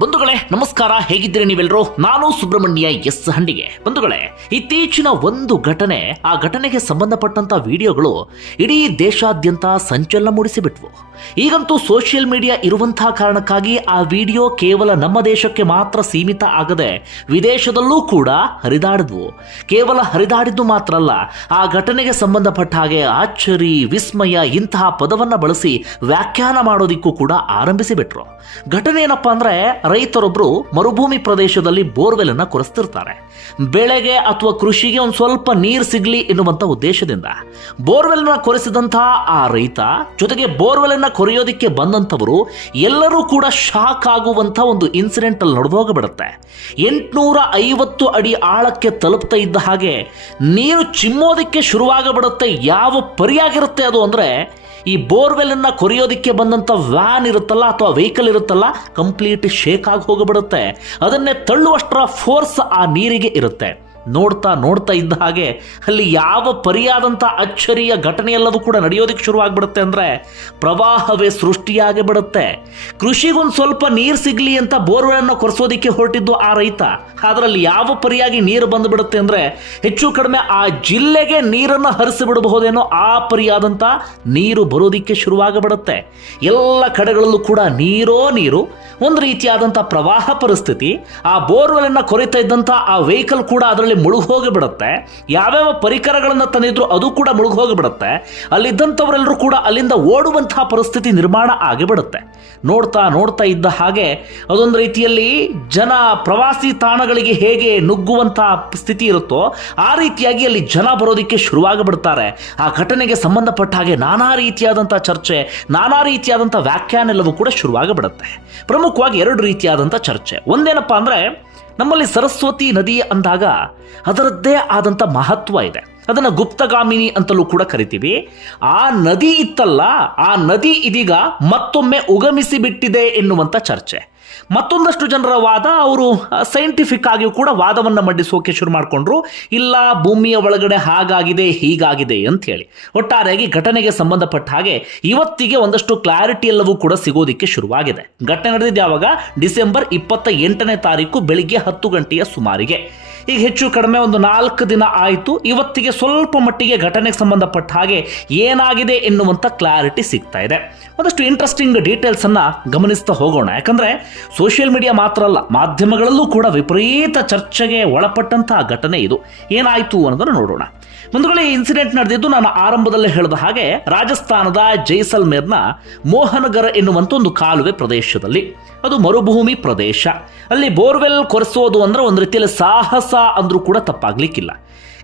ಬಂಧುಗಳೇ, ನಮಸ್ಕಾರ. ಹೇಗಿದ್ದೀರಿ ನೀವೆಲ್ಲರೂ ನಾನು ಸುಬ್ರಹ್ಮಣ್ಯ ಎಸ್ ಹಂಡಿಗೆ ಬಂಧುಗಳೇ, ಇತ್ತೀಚಿನ ಒಂದು ಘಟನೆ, ಆ ಘಟನೆಗೆ ಸಂಬಂಧಪಟ್ಟಂತ ವಿಡಿಯೋಗಳು ಇಡೀ ದೇಶಾದ್ಯಂತ ಸಂಚಲನ ಮೂಡಿಸಿಬಿಟ್ವು. ಈಗಂತೂ ಸೋಷಿಯಲ್ ಮೀಡಿಯಾ ಇರುವಂತಹ ಕಾರಣಕ್ಕಾಗಿ ಆ ವಿಡಿಯೋ ಕೇವಲ ನಮ್ಮ ದೇಶಕ್ಕೆ ಮಾತ್ರ ಸೀಮಿತ ಆಗದೆ ವಿದೇಶದಲ್ಲೂ ಕೂಡ ಹರಿದಾಡಿದ್ವು. ಕೇವಲ ಹರಿದಾಡಿದ್ದು ಮಾತ್ರ ಅಲ್ಲ, ಆ ಘಟನೆಗೆ ಸಂಬಂಧಪಟ್ಟ ಹಾಗೆ ಆಶ್ಚರ್ಯ, ವಿಸ್ಮಯ ಇಂತಹ ಪದವನ್ನು ಬಳಸಿ ವ್ಯಾಖ್ಯಾನ ಮಾಡೋದಿಕ್ಕೂ ಕೂಡ ಆರಂಭಿಸಿಬಿಟ್ರು. ಘಟನೆ ಏನಪ್ಪಾ ಅಂದ್ರೆ ರೈತರೊಬ್ರು ಮರುಭೂಮಿ ಪ್ರದೇಶದಲ್ಲಿ ಬೋರ್ವೆಲ್ ಅನ್ನು ಕೊರೆಸ್ತಿರ್ತಾರೆ. ಬೆಳೆಗೆ ಅಥವಾ ಕೃಷಿಗೆ ಒಂದು ಸ್ವಲ್ಪ ನೀರು ಸಿಗ್ಲಿ ಎನ್ನುವಂಥ ಉದ್ದೇಶದಿಂದ ಬೋರ್ವೆಲ್ನ ಕೊರೆಸಿದಂತಹ ಆ ರೈತ, ಜೊತೆಗೆ ಬೋರ್ವೆಲ್ ಅನ್ನ ಕೊರೆಯೋದಿಕ್ಕೆ ಬಂದಂತವರು ಎಲ್ಲರೂ ಕೂಡ ಶಾಕ್ ಆಗುವಂಥ ಒಂದು ಇನ್ಸಿಡೆಂಟ್ ಅಲ್ಲಿ ನಡೆದು ಹೋಗಿಬಿಡುತ್ತೆ ಎಂಟುನೂರ ಐವತ್ತು ಅಡಿ ಆಳಕ್ಕೆ ತಲುಪ್ತಾ ಇದ್ದ ಹಾಗೆ ನೀರು ಚಿಮ್ಮೋದಿಕ್ಕೆ ಶುರುವಾಗಬಿಡುತ್ತೆ, ಯಾವ ಪರಿಯಾಗಿರುತ್ತೆ ಅದು ಅಂದ್ರೆ ಈ ಬೋರ್ವೆಲ್ ಅನ್ನ ಕೊರೆಯೋದಿಕ್ಕೆ ಬಂದಂತ ವ್ಯಾನ್ ಇರುತ್ತಲ್ಲ ಅಥವಾ ವೆಹಿಕಲ್ ಇರುತ್ತಲ್ಲ, ಕಂಪ್ಲೀಟ್ ಶೇಕ್ ಆಗಿ ಹೋಗಿಬಿಡುತ್ತೆ. ಅದನ್ನೇ ತಳ್ಳುವಷ್ಟರ ಫೋರ್ಸ್ ಆ ನೀರಿಗೆ ಇರುತ್ತೆ. ನೋಡ್ತಾ ನೋಡ್ತಾ ಇದ್ದ ಹಾಗೆ ಅಲ್ಲಿ ಯಾವ ಪರಿಯಾದಂಥ ಅಚ್ಚರಿಯ ಘಟನೆ ಎಲ್ಲದೂ ಕೂಡ ನಡೆಯೋದಕ್ಕೆ ಶುರುವಾಗ್ಬಿಡುತ್ತೆ ಅಂದರೆ ಪ್ರವಾಹವೇ ಸೃಷ್ಟಿಯಾಗಿ ಬಿಡುತ್ತೆ. ಕೃಷಿಗೊಂದು ಸ್ವಲ್ಪ ನೀರು ಸಿಗಲಿ ಅಂತ ಬೋರ್ವೆಲನ್ನು ಕೊರೆಸೋದಕ್ಕೆ ಹೊರಟಿದ್ದು ಆ ರೈತ. ಅದರಲ್ಲಿ ಯಾವ ಪರಿಯಾಗಿ ನೀರು ಬಂದುಬಿಡುತ್ತೆ ಅಂದರೆ ಹೆಚ್ಚು ಕಡಿಮೆ ಆ ಜಿಲ್ಲೆಗೆ ನೀರನ್ನು ಹರಿಸಿಬಿಡಬಹುದೇನೋ ಆ ಪರಿಯಾದಂಥ ನೀರು ಬರೋದಿಕ್ಕೆ ಶುರುವಾಗಬಿಡುತ್ತೆ. ಎಲ್ಲ ಕಡೆಗಳಲ್ಲೂ ಕೂಡ ನೀರೋ ನೀರು, ಒಂದು ರೀತಿಯಾದಂಥ ಪ್ರವಾಹ ಪರಿಸ್ಥಿತಿ, ಆ ಬೋರ್ವೆಲನ್ನು ಕೊರಿತಾ ಇದ್ದಂಥ ಆ ವೆಹಿಕಲ್ ಕೂಡ ಅದರಲ್ಲಿ ಮುಳುಗಿ ಹೋಗಿಬಿಡುತ್ತೆ. ಯಾವ್ಯಾವ ಪರಿಕರಗಳನ್ನು ತಂದಿದ್ರು ಅದು ಕೂಡ ಮುಳುಗಿ ಹೋಗಿಬಿಡುತ್ತೆ. ಅಲ್ಲಿದ್ದಂಥವರೆಲ್ಲರೂ ಕೂಡ ಅಲ್ಲಿಂದ ಓಡುವಂತಹ ಪರಿಸ್ಥಿತಿ ನಿರ್ಮಾಣ ಆಗಿಬಿಡುತ್ತೆ. ನೋಡ್ತಾ ನೋಡ್ತಾ ಇದ್ದ ಹಾಗೆ ಅದೊಂದು ರೀತಿಯಲ್ಲಿ ಜನ ಪ್ರವಾಸಿ ತಾಣಗಳಿಗೆ ಹೇಗೆ ನುಗ್ಗುವಂತಹ ಸ್ಥಿತಿ ಇರುತ್ತೋ ಆ ರೀತಿಯಾಗಿ ಅಲ್ಲಿ ಜನ ಬರೋದಕ್ಕೆ ಶುರುವಾಗಿಬಿಡ್ತಾರೆ. ಆ ಘಟನೆಗೆ ಸಂಬಂಧಪಟ್ಟ ಹಾಗೆ ನಾನಾ ರೀತಿಯಾದಂಥ ಚರ್ಚೆ, ನಾನಾ ರೀತಿಯಾದಂಥ ವ್ಯಾಖ್ಯಾನ ಎಲ್ಲವೂ ಕೂಡ ಶುರುವಾಗಿಬಿಡುತ್ತೆ. ಪ್ರಮುಖವಾಗಿ ಎರಡು ರೀತಿಯಾದಂಥ ಚರ್ಚೆ. ಒಂದೇನಪ್ಪ ಅಂದರೆ ನಮ್ಮಲ್ಲಿ ಸರಸ್ವತಿ ನದಿ ಅಂದಾಗ ಅದರದ್ದೇ ಆದಂಥ ಮಹತ್ವ ಇದೆ. ಅದನ್ನು ಗುಪ್ತಗಾಮಿನಿ ಅಂತಲೂ ಕೂಡ ಕರಿತೀವಿ. ಆ ನದಿ ಇತ್ತಲ್ಲ, ಆ ನದಿ ಇದೀಗ ಮತ್ತೊಮ್ಮೆ ಉಗಮಿಸಿ ಬಿಟ್ಟಿದೆ ಎನ್ನುವಂಥ ಚರ್ಚೆ. ಮತ್ತೊಂದಷ್ಟು ಜನರ ವಾದ ಅವರು ಸೈಂಟಿಫಿಕ್ ಆಗಿಯೂ ಕೂಡ ವಾದವನ್ನು ಮಂಡಿಸೋಕೆ ಶುರು ಮಾಡಿಕೊಂಡ್ರು. ಇಲ್ಲ, ಭೂಮಿಯ ಒಳಗಡೆ ಹಾಗಾಗಿದೆ, ಹೀಗಾಗಿದೆ ಅಂತ ಹೇಳಿ ಒಟ್ಟಾರೆಯಾಗಿ ಘಟನೆಗೆ ಸಂಬಂಧಪಟ್ಟ ಹಾಗೆ ಇವತ್ತಿಗೆ ಒಂದಷ್ಟು ಕ್ಲಾರಿಟಿ ಎಲ್ಲವೂ ಕೂಡ ಸಿಗೋದಿಕ್ಕೆ ಶುರುವಾಗಿದೆ. ಘಟನೆ ನಡೆದಿದ್ದು ಯಾವಾಗ ಡಿಸೆಂಬರ್ ಇಪ್ಪತ್ತ ಎಂಟನೇ ತಾರೀಕು ಬೆಳಿಗ್ಗೆ ಹತ್ತು ಗಂಟೆಯ ಸುಮಾರಿಗೆ. ಈಗ ಹೆಚ್ಚು ಕಡಿಮೆ ಒಂದು ನಾಲ್ಕು ದಿನ ಆಯಿತು. ಇವತ್ತಿಗೆ ಸ್ವಲ್ಪ ಮಟ್ಟಿಗೆ ಘಟನೆಗೆ ಸಂಬಂಧಪಟ್ಟ ಹಾಗೆ ಏನಾಗಿದೆ ಎನ್ನುವಂಥ ಕ್ಲಾರಿಟಿ ಸಿಗ್ತಾ ಇದೆ. ಒಂದಷ್ಟು ಇಂಟ್ರೆಸ್ಟಿಂಗ್ ಡೀಟೇಲ್ಸನ್ನು ಗಮನಿಸ್ತಾ ಹೋಗೋಣ. ಯಾಕಂದರೆ ಸೋಷಿಯಲ್ ಮೀಡಿಯಾ ಮಾತ್ರ ಅಲ್ಲ, ಮಾಧ್ಯಮಗಳಲ್ಲೂ ಕೂಡ ವಿಪರೀತ ಚರ್ಚೆಗೆ ಒಳಪಟ್ಟಂತಹ ಘಟನೆ ಇದು. ಏನಾಯಿತು ಅನ್ನೋದನ್ನು ನೋಡೋಣ. ಮುಂದುಗಡೆ ಇನ್ಸಿಡೆಂಟ್ ನಡೆದಿದ್ದು ನಾನು ಆರಂಭದಲ್ಲೇ ಹೇಳಿದ ಹಾಗೆ ರಾಜಸ್ಥಾನದ ಜೈಸಲ್ಮೇರ್ನ ಮೋಹನಗರ ಎನ್ನುವಂಥ ಒಂದು ಕಾಲುವೆ ಪ್ರದೇಶದಲ್ಲಿ. ಅದು ಮರುಭೂಮಿ ಪ್ರದೇಶ. ಅಲ್ಲಿ ಬೋರ್ವೆಲ್ ಕೊರೆಸೋದು ಅಂದ್ರೆ ಒಂದು ರೀತಿಯಲ್ಲಿ ಸಾಹಸ ಅಂದ್ರೂ ಕೂಡ ತಪ್ಪಾಗ್ಲಿಕ್ಕಿಲ್ಲ.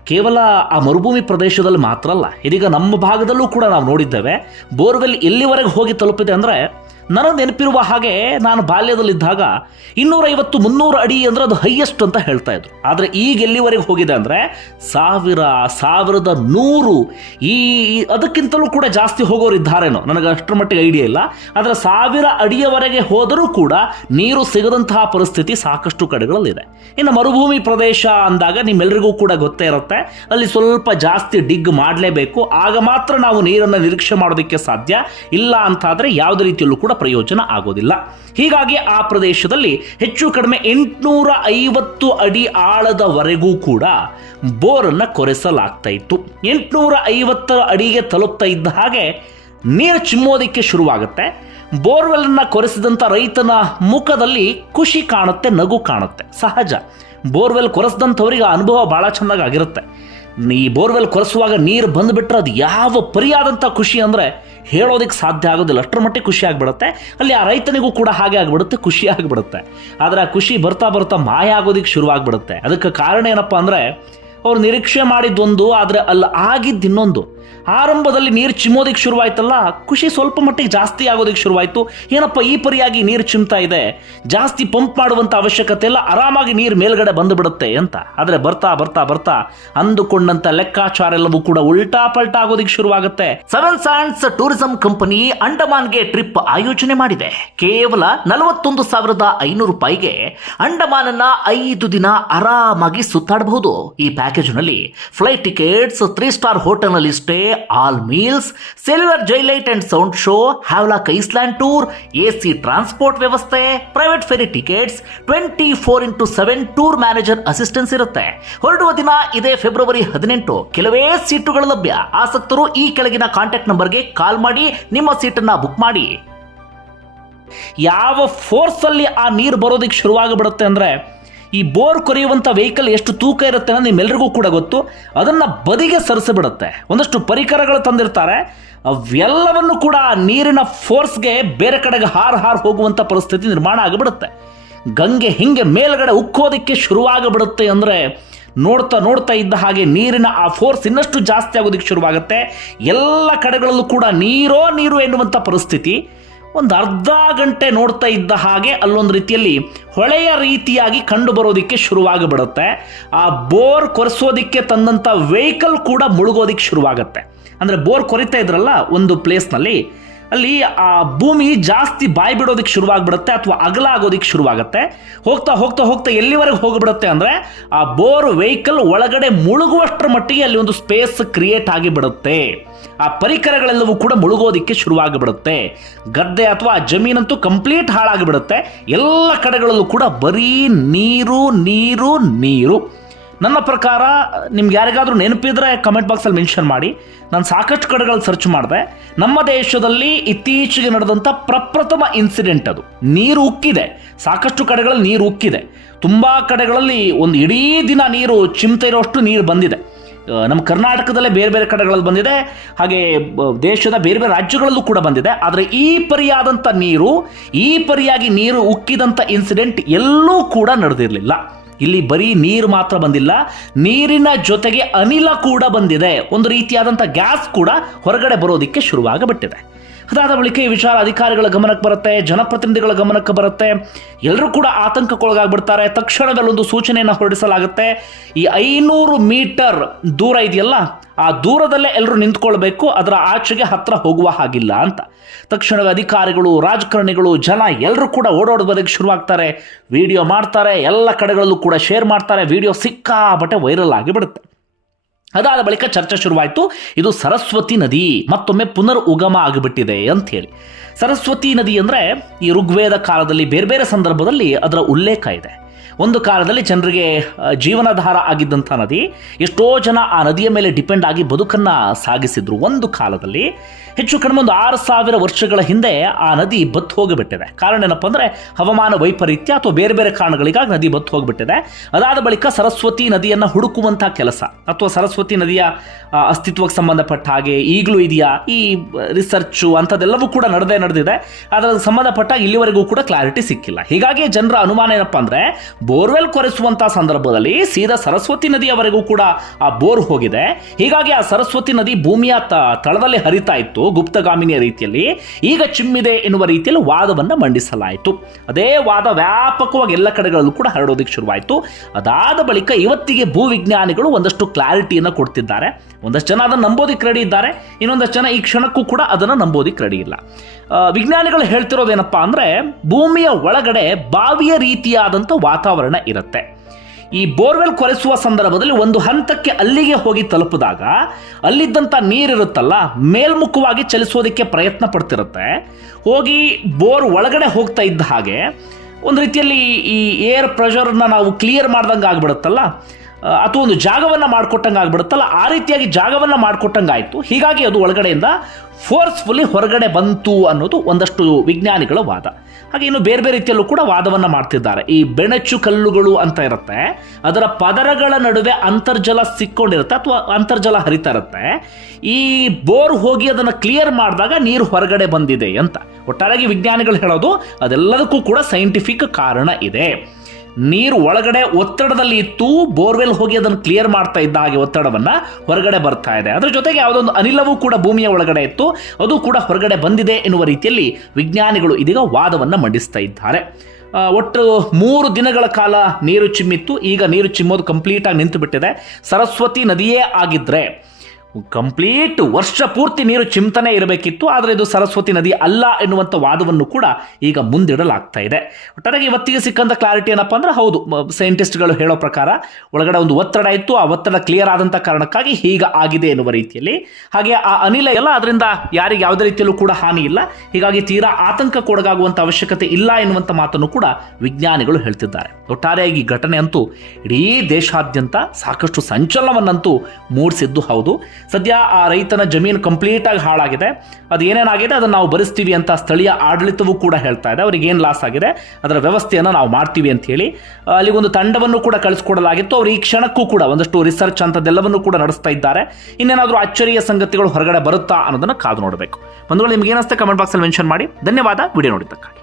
ಕೇವಲ ಆ ಮರುಭೂಮಿ ಪ್ರದೇಶದಲ್ಲಿ ಮಾತ್ರ ಅಲ್ಲ, ಇದೀಗ ನಮ್ಮ ಭಾಗದಲ್ಲೂ ಕೂಡ ನಾವು ನೋಡಿದ್ದೇವೆ, ಬೋರ್ವೆಲ್ ಎಲ್ಲಿವರೆಗೆ ಹೋಗಿ ತಲುಪಿದೆ ಅಂದರೆ ನನಗೆ ನೆನಪಿರುವ ಹಾಗೆ ನಾನು ಬಾಲ್ಯದಲ್ಲಿದ್ದಾಗ ಇನ್ನೂರೈವತ್ತು ಮುನ್ನೂರು ಅಡಿ ಅಂದ್ರೆ ಅದು ಹೈಯೆಸ್ಟ್ ಅಂತ ಹೇಳ್ತಾ ಇದ್ರು. ಆದರೆ ಈಗ ಎಲ್ಲಿವರೆಗೆ ಹೋಗಿದೆ ಅಂದರೆ ಸಾವಿರ, ಸಾವಿರದ ನೂರು. ಈ ಅದಕ್ಕಿಂತಲೂ ಕೂಡ ಜಾಸ್ತಿ ಹೋಗೋರು ಇದ್ದಾರೇನೋ, ನನಗೆ ಅಷ್ಟರ ಮಟ್ಟಿಗೆ ಐಡಿಯಾ ಇಲ್ಲ. ಆದರೆ ಸಾವಿರ ಅಡಿಯವರೆಗೆ ಹೋದರೂ ಕೂಡ ನೀರು ಸಿಗದಂತಹ ಪರಿಸ್ಥಿತಿ ಸಾಕಷ್ಟು ಕಡೆಗಳಲ್ಲಿದೆ. ಇನ್ನು ಮರುಭೂಮಿ ಪ್ರದೇಶ ಅಂದಾಗ ನಿಮ್ಮೆಲ್ಲರಿಗೂ ಕೂಡ ಗೊತ್ತೇ ಇರುತ್ತೆ. ಅಲ್ಲಿ ಸ್ವಲ್ಪ ಜಾಸ್ತಿ ಡಿಗ್ ಮಾಡಲೇಬೇಕು. ಆಗ ಮಾತ್ರ ನಾವು ನೀರನ್ನು ನಿರೀಕ್ಷೆ ಮಾಡೋದಕ್ಕೆ ಸಾಧ್ಯ. ಇಲ್ಲ ಅಂತಾದರೆ ಯಾವುದೇ ರೀತಿಯಲ್ಲೂ ಕೂಡ ಪ್ರಯೋಜನ ಆಗೋದಿಲ್ಲ. ಹೀಗಾಗಿ ಆ ಪ್ರದೇಶದಲ್ಲಿ ಹೆಚ್ಚು ಕಡಿಮೆ ಎಂಟುನೂರ ಐವತ್ತು ಅಡಿ ಆಳದವರೆಗೂ ಕೂಡ ಬೋರನ್ನು ಕೊರೆಸಲಾಗ್ತಾ ಇತ್ತು. ಎಂಟುನೂರ ಐವತ್ತರ ಅಡಿಗೆ ತಲುಪ್ತಾ ಇದ್ದ ಹಾಗೆ ನೀರು ಚಿಮ್ಮೋದಕ್ಕೆ ಶುರುವಾಗುತ್ತೆ. ಬೋರ್ವೆಲ್ನ ಕೊರೆಸಿದಂಥ ರೈತನ ಮುಖದಲ್ಲಿ ಖುಷಿ ಕಾಣುತ್ತೆ, ನಗು ಕಾಣುತ್ತೆ. ಸಹಜ. ಬೋರ್ವೆಲ್ ಕೊರೆಸಿದಂಥವ್ರಿಗೆ ಆ ಅನುಭವ ಭಾಳ ಚೆನ್ನಾಗಿ ಆಗಿರುತ್ತೆ ಈ ಬೋರ್ವೆಲ್ ಕೊರೆಸುವಾಗ ನೀರು ಬಂದುಬಿಟ್ರೆ ಅದು ಯಾವ ಪರಿಯಾದಂಥ ಖುಷಿ ಅಂದರೆ ಹೇಳೋದಕ್ಕೆ ಸಾಧ್ಯ ಆಗೋದಿಲ್ಲ. ಅಷ್ಟರ ಮಟ್ಟಿಗೆ ಖುಷಿ ಆಗಿಬಿಡುತ್ತೆ. ಅಲ್ಲಿ ಆ ರೈತನಿಗೂ ಕೂಡ ಹಾಗೆ ಆಗಿಬಿಡುತ್ತೆ, ಖುಷಿ ಆಗಿಬಿಡುತ್ತೆ. ಆದರೆ ಆ ಖುಷಿ ಬರ್ತಾ ಬರ್ತಾ ಮಾಯ ಆಗೋದಕ್ಕೆ ಶುರುವಾಗಿಬಿಡುತ್ತೆ. ಅದಕ್ಕೆ ಕಾರಣ ಏನಪ್ಪ ಅಂದರೆ ಅವ್ರು ನಿರೀಕ್ಷೆ ಮಾಡಿದ್ದೊಂದು, ಆದರೆ ಅಲ್ಲಿ ಆಗಿದ್ದು ಇನ್ನೊಂದು. ಆರಂಭದಲ್ಲಿ ನೀರು ಚಿಮ್ಮೋದಕ್ಕೆ ಶುರುವಾಯ್ತಲ್ಲ, ಖುಷಿ ಸ್ವಲ್ಪ ಮಟ್ಟಿಗೆ ಜಾಸ್ತಿ ಆಗೋದಕ್ಕೆ ಶುರುವಾಯಿತು. ಏನಪ್ಪ, ಈ ಪರಿಯಾಗಿ ನೀರು ಚಿಮ್ತಾ ಇದೆ? ಜಾಸ್ತಿ ಪಂಪ್ ಮಾಡುವಂಥ ಅವಶ್ಯಕತೆ ಇಲ್ಲ, ಆರಾಮಾಗಿ ನೀರು ಮೇಲ್ಗಡೆ ಬಂದುಬಿಡುತ್ತೆ ಅಂತ. ಆದರೆ ಬರ್ತಾ ಬರ್ತಾ ಬರ್ತಾ ಅಂದುಕೊಂಡಂತ ಲೆಕ್ಕಾಚಾರ ಎಲ್ಲವೂ ಕೂಡ ಉಲ್ಟಾ ಪಲ್ಟಾ ಆಗೋದಕ್ಕೆ ಶುರುವಾಗುತ್ತೆ. ಸೆವೆನ್ ಸ್ಯಾಂಡ್ಸ್ ಟೂರಿಸಂ ಕಂಪನಿ ಅಂಡಮಾನ್ಗೆ ಟ್ರಿಪ್ ಆಯೋಜನೆ ಮಾಡಿದೆ. ಕೇವಲ ನಲವತ್ತೊಂದು ಸಾವಿರದ ಐನೂರು ರೂಪಾಯಿಗೆ ಅಂಡಮಾನನ್ನ ಐದು ದಿನ ಆರಾಮಾಗಿ ಸುತ್ತಾಡಬಹುದು. ಈ ಪ್ಯಾಕೇಜ್ ಪ್ಯಾಕೇಜ್ನಲ್ಲಿ ಫ್ಲೈಟ್ ಟಿಕೆಟ್ಸ್ ತ್ರೀ ಸ್ಟಾರ್ ಹೋಟೆಲ್ನಲ್ಲಿ stay all meals cellular jail light and sound show Havelock island tour A C transport ವ್ಯವಸ್ಥೆ private ferry tickets twenty four into seven tour manager assistance ಇರುತ್ತೆ. ಹೊರಡುವ ದಿನ ಇದೇ ಫೆಬ್ರವರಿ ಹದಿನೆಂಟು. ಕೆಲವೇ ಸೀಟುಗಳು ಲಭ್ಯ. ಆಸಕ್ತರು ಈ ಕೆಳಗಿನ ಕಾಂಟ್ಯಾಕ್ಟ್ ನಂಬರ್ಗೆ ಕಾಲ್ ಮಾಡಿ, ನಿಮ್ಮ ಸೀಟನ್ನು ಬುಕ್ ಮಾಡಿ. ಯಾವ ಫೋರ್ಸಲ್ಲಿ ಆ ನೀರು ಬರೋದಕ್ಕೆ ಶುರುವಾಗಿಬಿಡುತ್ತೆ ಅಂದರೆ ಈ ಬೋರ್ ಕೊರೆಯುವಂಥ ವೆಹಿಕಲ್ ಎಷ್ಟು ತೂಕ ಇರುತ್ತೆ ಅನ್ನೋ ನಿಮ್ಮೆಲ್ಲರಿಗೂ ಕೂಡ ಗೊತ್ತು. ಅದನ್ನು ಬದಿಗೆ ಸರಿಸಿಬಿಡುತ್ತೆ. ಒಂದಷ್ಟು ಪರಿಕರಗಳು ತಂದಿರ್ತಾರೆ. ಅವೆಲ್ಲವನ್ನು ಕೂಡ ನೀರಿನ ಫೋರ್ಸ್ಗೆ ಬೇರೆ ಕಡೆಗೆ ಹಾರು ಹಾರು ಹೋಗುವಂಥ ಪರಿಸ್ಥಿತಿ ನಿರ್ಮಾಣ ಆಗಿಬಿಡುತ್ತೆ. ಗಂಗೆ ಹಿಂಗೆ ಮೇಲ್ಗಡೆ ಉಕ್ಕೋದಕ್ಕೆ ಶುರುವಾಗಿಬಿಡುತ್ತೆ ಅಂದರೆ ನೋಡ್ತಾ ನೋಡ್ತಾ ಇದ್ದ ಹಾಗೆ ನೀರಿನ ಆ ಫೋರ್ಸ್ ಇನ್ನಷ್ಟು ಜಾಸ್ತಿ ಆಗೋದಕ್ಕೆ ಶುರುವಾಗುತ್ತೆ. ಎಲ್ಲ ಕಡೆಗಳಲ್ಲೂ ಕೂಡ ನೀರೋ ನೀರು ಎನ್ನುವಂಥ ಪರಿಸ್ಥಿತಿ. ಒಂದು ಅರ್ಧ ಗಂಟೆ ನೋಡ್ತಾ ಇದ್ದ ಹಾಗೆ ಅಲ್ಲೊಂದು ರೀತಿಯಲ್ಲಿ ಹೊಳೆಯ ರೀತಿಯಾಗಿ ಕಂಡು ಬರೋದಕ್ಕೆ ಶುರುವಾಗಿಬಿಡುತ್ತೆ. ಆ ಬೋರ್ ಕೊರೆಸೋದಕ್ಕೆ ತಂದಂಥ ವೆಹಿಕಲ್ ಕೂಡ ಮುಳುಗೋದಿಕ್ಕೆ ಶುರುವಾಗುತ್ತೆ. ಅಂದರೆ ಬೋರ್ ಕೊರಿತಾ ಇದ್ರಲ್ಲ ಒಂದು ಪ್ಲೇಸ್ನಲ್ಲಿ ಅಲ್ಲಿ ಆ ಭೂಮಿ ಜಾಸ್ತಿ ಬಾಯಿ ಬಿಡೋದಕ್ಕೆ ಶುರುವಾಗ್ಬಿಡುತ್ತೆ ಅಥವಾ ಅಗಲ ಆಗೋದಕ್ಕೆ ಶುರುವಾಗುತ್ತೆ. ಹೋಗ್ತಾ ಹೋಗ್ತಾ ಹೋಗ್ತಾ ಎಲ್ಲಿವರೆಗೆ ಹೋಗಿಬಿಡುತ್ತೆ ಅಂದರೆ ಆ ಬೋರ್ ವೆಹಿಕಲ್ ಒಳಗಡೆ ಮುಳುಗುವಷ್ಟರ ಮಟ್ಟಿಗೆ ಅಲ್ಲಿ ಒಂದು ಸ್ಪೇಸ್ ಕ್ರಿಯೇಟ್ ಆಗಿಬಿಡುತ್ತೆ. ಆ ಪರಿಕರಗಳೆಲ್ಲವೂ ಕೂಡ ಮುಳುಗೋದಿಕ್ಕೆ ಶುರುವಾಗಿಬಿಡುತ್ತೆ. ಗದ್ದೆ ಅಥವಾ ಜಮೀನಂತೂ ಕಂಪ್ಲೀಟ್ ಹಾಳಾಗಿಬಿಡುತ್ತೆ. ಎಲ್ಲ ಕಡೆಗಳಲ್ಲೂ ಕೂಡ ಬರೀ ನೀರು ನೀರು ನೀರು. ನನ್ನ ಪ್ರಕಾರ ನಿಮ್ಗೆ ಯಾರಿಗಾದರೂ ನೆನಪಿದ್ರೆ ಕಮೆಂಟ್ ಬಾಕ್ಸಲ್ಲಿ ಮೆನ್ಷನ್ ಮಾಡಿ. ನಾನು ಸಾಕಷ್ಟು ಕಡೆಗಳಲ್ಲಿ ಸರ್ಚ್ ಮಾಡಿದೆ. ನಮ್ಮ ದೇಶದಲ್ಲಿ ಇತ್ತೀಚೆಗೆ ನಡೆದಂಥ ಪ್ರಪ್ರಥಮ ಇನ್ಸಿಡೆಂಟ್ ಅದು. ನೀರು ಉಕ್ಕಿದೆ. ಸಾಕಷ್ಟು ಕಡೆಗಳಲ್ಲಿ ನೀರು ಉಕ್ಕಿದೆ. ತುಂಬ ಕಡೆಗಳಲ್ಲಿ ಒಂದು ಇಡೀ ದಿನ ನೀರು ಚಿಮ್ತಾ ಇರೋಷ್ಟು ನೀರು ಬಂದಿದೆ. ನಮ್ಮ ಕರ್ನಾಟಕದಲ್ಲೇ ಬೇರೆ ಬೇರೆ ಕಡೆಗಳಲ್ಲಿ ಬಂದಿದೆ. ಹಾಗೆ ದೇಶದ ಬೇರೆ ಬೇರೆ ರಾಜ್ಯಗಳಲ್ಲೂ ಕೂಡ ಬಂದಿದೆ. ಆದರೆ ಈ ಪರಿಯಾದಂಥ ನೀರು, ಈ ಪರಿಯಾಗಿ ನೀರು ಉಕ್ಕಿದಂಥ ಇನ್ಸಿಡೆಂಟ್ ಎಲ್ಲೂ ಕೂಡ ನಡೆದಿರಲಿಲ್ಲ. ಇಲ್ಲಿ ಬರೀ ನೀರು ಮಾತ್ರ ಬಂದಿಲ್ಲ, ನೀರಿನ ಜೊತೆಗೆ ಅನಿಲ ಕೂಡ ಬಂದಿದೆ. ಒಂದು ರೀತಿಯಾದಂಥ ಗ್ಯಾಸ್ ಕೂಡ ಹೊರಗಡೆ ಬರೋದಕ್ಕೆ ಶುರುವಾಗಬಿಟ್ಟಿದೆ. ಅದಾದ ಬಳಿಕ ಈ ವಿಚಾರ ಅಧಿಕಾರಿಗಳ ಗಮನಕ್ಕೆ ಬರುತ್ತೆ, ಜನಪ್ರತಿನಿಧಿಗಳ ಗಮನಕ್ಕೆ ಬರುತ್ತೆ. ಎಲ್ಲರೂ ಕೂಡ ಆತಂಕಕ್ಕೊಳಗಾಗ್ಬಿಡ್ತಾರೆ. ತಕ್ಷಣದಲ್ಲೊಂದು ಸೂಚನೆಯನ್ನು ಹೊರಡಿಸಲಾಗುತ್ತೆ. ಈ ಐನೂರು ಮೀಟರ್ ದೂರ ಇದೆಯಲ್ಲ ಆ ದೂರದಲ್ಲೇ ಎಲ್ಲರೂ ನಿಂತ್ಕೊಳ್ಬೇಕು, ಅದರ ಆಚೆಗೆ ಹತ್ರ ಹೋಗುವ ಹಾಗಿಲ್ಲ ಅಂತ. ತಕ್ಷಣವೇ ಅಧಿಕಾರಿಗಳು, ರಾಜಕಾರಣಿಗಳು, ಜನ ಎಲ್ಲರೂ ಕೂಡ ಓಡೋಡ್ ಬರೋಕ್ಕೆ ಶುರುವಾಗ್ತಾರೆ. ವಿಡಿಯೋ ಮಾಡ್ತಾರೆ, ಎಲ್ಲ ಕಡೆಗಳಲ್ಲೂ ಕೂಡ ಶೇರ್ ಮಾಡ್ತಾರೆ, ವಿಡಿಯೋ ಸಿಕ್ಕಾಬಟ್ಟೆ ವೈರಲ್ ಆಗಿಬಿಡುತ್ತೆ. ಅದಾದ ಬಳಿಕ ಚರ್ಚೆ ಶುರುವಾಯಿತು, ಇದು ಸರಸ್ವತಿ ನದಿ ಮತ್ತೊಮ್ಮೆ ಪುನರ್ ಉಗಮ ಆಗಿಬಿಟ್ಟಿದೆ ಅಂತ ಹೇಳಿ ಸರಸ್ವತಿ ನದಿ ಅಂದರೆ ಈ ಋಗ್ವೇದ ಕಾಲದಲ್ಲಿ ಬೇರೆ ಬೇರೆ ಸಂದರ್ಭದಲ್ಲಿ ಅದರ ಉಲ್ಲೇಖ ಇದೆ. ಒಂದು ಕಾಲದಲ್ಲಿ ಜನರಿಗೆ ಜೀವನಾಧಾರ ಆಗಿದ್ದಂಥ ನದಿ ಎಷ್ಟೋ ಜನ ಆ ನದಿಯ ಮೇಲೆ ಡಿಪೆಂಡ್ ಆಗಿ ಬದುಕನ್ನು ಸಾಗಿಸಿದ್ರು. ಒಂದು ಕಾಲದಲ್ಲಿ ಹೆಚ್ಚು ಕಡಿಮೆ ಒಂದು ಆರು ಸಾವಿರ ವರ್ಷಗಳ ಹಿಂದೆ ಆ ನದಿ ಬತ್ತು ಹೋಗಿಬಿಟ್ಟಿದೆ. ಕಾರಣ ಏನಪ್ಪ ಅಂದರೆ ಹವಾಮಾನ ವೈಪರೀತ್ಯ ಅಥವಾ ಬೇರೆ ಬೇರೆ ಕಾರಣಗಳಿಗಾಗಿ ನದಿ ಬತ್ತು ಹೋಗಿಬಿಟ್ಟಿದೆ. ಅದಾದ ಬಳಿಕ ಸರಸ್ವತಿ ನದಿಯನ್ನು ಹುಡುಕುವಂಥ ಕೆಲಸ ಅಥವಾ ಸರಸ್ವತಿ ನದಿಯ ಅಸ್ತಿತ್ವಕ್ಕೆ ಸಂಬಂಧಪಟ್ಟ ಹಾಗೆ ಈಗಲೂ ಇದೆಯಾ? ಈ ರಿಸರ್ಚು ಅಂಥದ್ದೆಲ್ಲವೂ ಕೂಡ ನಡೆದೇ ನಡೆದಿದೆ. ಅದರ ಸಂಬಂಧಪಟ್ಟ ಇಲ್ಲಿವರೆಗೂ ಕೂಡ ಕ್ಲಾರಿಟಿ ಸಿಕ್ಕಿಲ್ಲ. ಹೀಗಾಗಿ ಜನರ ಅನುಮಾನ ಏನಪ್ಪ ಅಂದರೆ ಬೋರ್ವೆಲ್ ಕೊರೆಸುವಂಥ ಸಂದರ್ಭದಲ್ಲಿ ಸೀದಾ ಸರಸ್ವತಿ ನದಿಯವರೆಗೂ ಕೂಡ ಆ ಬೋರ್ ಹೋಗಿದೆ. ಹೀಗಾಗಿ ಆ ಸರಸ್ವತಿ ನದಿ ಭೂಮಿಯ ತಳದಲ್ಲಿ ಹರಿತಾ ಇತ್ತು ಗುಪ್ತಗಾಮಿನಿಯ ರೀತಿಯಲ್ಲಿ. ಈಗ ಚಿಮ್ಮಿದೆ ಎನ್ನುವ ರೀತಿಯಲ್ಲಿ ವಾದವನ್ನು ಮಂಡಿಸಲಾಯಿತು. ಅದೇ ವಾದ ವ್ಯಾಪಕವಾಗಿ ಎಲ್ಲ ಕಡೆಗಳಲ್ಲೂ ಕೂಡ ಹರಡೋದಕ್ಕೆ ಶುರುವಾಯಿತು. ಅದಾದ ಬಳಿಕ ಇವತ್ತಿಗೆ ಭೂವಿಜ್ಞಾನಿಗಳು ಒಂದಷ್ಟು ಕ್ಲಾರಿಟಿಯನ್ನು ಕೊಡ್ತಿದ್ದಾರೆ. ಒಂದಷ್ಟು ಜನ ಅದನ್ನು ನಂಬೋದಿಕ್ಕೆ ರೆಡಿ ಇದ್ದಾರೆ. ಇನ್ನೊಂದಷ್ಟು ಜನ ಈ ಕ್ಷಣಕ್ಕೂ ಕೂಡ ಅದನ್ನು ನಂಬೋದಿಕ್ಕೆ ರೆಡಿ ಇಲ್ಲ. ವಿಜ್ಞಾನಿಗಳು ಹೇಳ್ತಿರೋದೇನಪ್ಪ ಅಂದರೆ ಭೂಮಿಯ ಒಳಗಡೆ ಬಾವಿಯ ರೀತಿಯಾದಂಥ ವಾತಾವರಣ ಇರುತ್ತೆ. ಈ ಬೋರ್ವೆಲ್ ಕೊರೆಸುವ ಸಂದರ್ಭದಲ್ಲಿ ಒಂದು ಹಂತಕ್ಕೆ ಅಲ್ಲಿಗೆ ಹೋಗಿ ತಲುಪಿದಾಗ ಅಲ್ಲಿದ್ದಂಥ ನೀರಿರುತ್ತಲ್ಲ, ಮೇಲ್ಮುಖವಾಗಿ ಚಲಿಸೋದಕ್ಕೆ ಪ್ರಯತ್ನ ಪಡ್ತಿರುತ್ತೆ. ಹೋಗಿ ಬೋರ್ ಒಳಗಡೆ ಹೋಗ್ತಾ ಇದ್ದ ಹಾಗೆ, ಒಂದು ರೀತಿಯಲ್ಲಿ ಈ ಏರ್ ಪ್ರೆಷರ್ನ ನಾವು ಕ್ಲಿಯರ್ ಮಾಡ್ದಂಗೆ ಆಗ್ಬಿಡುತ್ತಲ್ಲ ಅಥವಾ ಒಂದು ಜಾಗವನ್ನು ಮಾಡಿಕೊಟ್ಟಂಗೆ ಆಗ್ಬಿಡುತ್ತಲ್ಲ, ಆ ರೀತಿಯಾಗಿ ಜಾಗವನ್ನು ಮಾಡಿಕೊಟ್ಟಂಗೆ ಆಯಿತು ಹೀಗಾಗಿ ಅದು ಒಳಗಡೆಯಿಂದ ಫೋರ್ಸ್ಫುಲಿ ಹೊರಗಡೆ ಬಂತು ಅನ್ನೋದು ಒಂದಷ್ಟು ವಿಜ್ಞಾನಿಗಳ ವಾದ. ಹಾಗೆ ಇನ್ನು ಬೇರೆ ಬೇರೆ ರೀತಿಯಲ್ಲೂ ಕೂಡ ವಾದವನ್ನು ಮಾಡ್ತಿದ್ದಾರೆ. ಈ ಬೆಣಚು ಕಲ್ಲುಗಳು ಅಂತ ಇರುತ್ತೆ, ಅದರ ಪದರಗಳ ನಡುವೆ ಅಂತರ್ಜಲ ಸಿಕ್ಕೊಂಡಿರುತ್ತೆ ಅಥವಾ ಅಂತರ್ಜಲ ಹರಿತಾ ಇರುತ್ತೆ. ಈ ಬೋರ್ ಹೋಗಿ ಅದನ್ನು ಕ್ಲಿಯರ್ ಮಾಡಿದಾಗ ನೀರು ಹೊರಗಡೆ ಬಂದಿದೆ ಅಂತ. ಒಟ್ಟಾರೆಯಾಗಿ ವಿಜ್ಞಾನಿಗಳು ಹೇಳೋದು, ಅದೆಲ್ಲದಕ್ಕೂ ಕೂಡ ಸೈಂಟಿಫಿಕ್ ಕಾರಣ ಇದೆ. ನೀರು ಒಳಗಡೆ ಒತ್ತಡದಲ್ಲಿ ಇತ್ತು, ಬೋರ್ವೆಲ್ ಹೋಗಿ ಅದನ್ನು ಕ್ಲಿಯರ್ ಮಾಡ್ತಾ ಇದ್ದ ಹಾಗೆ ಒತ್ತಡವನ್ನ ಹೊರಗಡೆ ಬರ್ತಾ ಇದೆ. ಅದರ ಜೊತೆಗೆ ಯಾವುದೊಂದು ಅನಿಲವೂ ಕೂಡ ಭೂಮಿಯ ಒಳಗಡೆ ಇತ್ತು. ಅದು ಕೂಡ ಹೊರಗಡೆ ಬಂದಿದೆ ಎನ್ನುವ ರೀತಿಯಲ್ಲಿ ವಿಜ್ಞಾನಿಗಳು ಇದೀಗ ವಾದವನ್ನು ಮಂಡಿಸ್ತಾ ಇದ್ದಾರೆ. ಒಟ್ಟು ಮೂರು ದಿನಗಳ ಕಾಲ ನೀರು ಚಿಮ್ಮಿತ್ತು. ಈಗ ನೀರು ಚಿಮ್ಮೋದು ಕಂಪ್ಲೀಟಾಗಿ ನಿಂತು ಬಿಟ್ಟಿದೆ ಸರಸ್ವತಿ ನದಿಯೇ ಆಗಿದ್ರೆ ಕಂಪ್ಲೀಟ್ ವರ್ಷ ಪೂರ್ತಿ ನೀರು ಚಿಮ್ತಾನೆ ಇರಬೇಕಿತ್ತು, ಆದರೆ ಇದು ಸರಸ್ವತಿ ನದಿ ಅಲ್ಲ ಎನ್ನುವಂಥ ವಾದವನ್ನು ಕೂಡ ಈಗ ಮುಂದಿಡಲಾಗ್ತಾ ಇದೆ. ಒಟ್ಟಾರೆಯಾಗಿ ಇವತ್ತಿಗೆ ಸಿಕ್ಕಂಥ ಕ್ಲಾರಿಟಿ ಏನಪ್ಪ ಅಂದ್ರೆ ಹೌದು ಸೈಂಟಿಸ್ಟ್ಗಳು ಹೇಳೋ ಪ್ರಕಾರ ಒಳಗಡೆ ಒಂದು ಒತ್ತಡ ಇತ್ತು, ಆ ಒತ್ತಡ ಕ್ಲಿಯರ್ ಆದಂಥ ಕಾರಣಕ್ಕಾಗಿ ಹೀಗ ಆಗಿದೆ ಎನ್ನುವ ರೀತಿಯಲ್ಲಿ. ಹಾಗೆ ಆ ಅನಿಲ ಎಲ್ಲ ಅದರಿಂದ ಯಾರಿಗೆ ಯಾವುದೇ ರೀತಿಯಲ್ಲೂ ಕೂಡ ಹಾನಿ ಇಲ್ಲ. ಹೀಗಾಗಿ ತೀರಾ ಆತಂಕಕ್ಕೊಳಗಾಗುವಂಥ ಅವಶ್ಯಕತೆ ಇಲ್ಲ ಎನ್ನುವಂಥ ಮಾತನ್ನು ಕೂಡ ವಿಜ್ಞಾನಿಗಳು ಹೇಳ್ತಿದ್ದಾರೆ. ಒಟ್ಟಾರೆಯಾಗಿ ಘಟನೆ ಅಂತೂ ಇಡೀ ದೇಶಾದ್ಯಂತ ಸಾಕಷ್ಟು ಸಂಚಲನವನ್ನಂತೂ ಮೂಡಿಸಿದ್ದು ಹೌದು. ಸದ್ಯ ಆ ರೈತನ ಜಮೀನು ಕಂಪ್ಲೀಟ್ ಆಗಿ ಹಾಳಾಗಿದೆ. ಅದು ಏನೇನಾಗಿದೆ ಅದನ್ನು ನಾವು ಭರಿಸ್ತೀವಿ ಅಂತ ಸ್ಥಳೀಯ ಆಡಳಿತವೂ ಕೂಡ ಹೇಳ್ತಾ ಇದೆ. ಅವ್ರಿಗೆ ಏನು ಲಾಸ್ ಆಗಿದೆ? ಅದರ ವ್ಯವಸ್ಥೆಯನ್ನು ನಾವು ಮಾಡ್ತೀವಿ ಅಂತ ಹೇಳಿ ಅಲ್ಲಿಗೊಂದು ತಂಡವನ್ನು ಕೂಡ ಕಳಿಸ್ಕೊಡಲಾಗಿತ್ತು. ಅವರು ಈ ಕ್ಷಣಕ್ಕೂ ಕೂಡ ಒಂದಷ್ಟು ರಿಸರ್ಚ್ ಅಂತದೆಲ್ಲವನ್ನು ಕೂಡ ನಡೆಸ್ತಾ ಇದ್ದಾರೆ. ಇನ್ನೇನಾದರೂ ಅಚ್ಚರಿಯ ಸಂಗತಿಗಳು ಹೊರಗಡೆ ಬರುತ್ತಾ ಅನ್ನೋದನ್ನು ಕಾದು ನೋಡಬೇಕು. ಬಂಧುಗಳು, ನಿಮ್ಗೆ ಏನಿಸುತ್ತೆ ಕಮೆಂಟ್ ಬಾಕ್ಸಲ್ಲಿ ಮೆನ್ಷನ್ ಮಾಡಿ. ಧನ್ಯವಾದ. ವಿಡಿಯೋ ನೋಡಿದ್ದಕ್ಕಾಗಿ.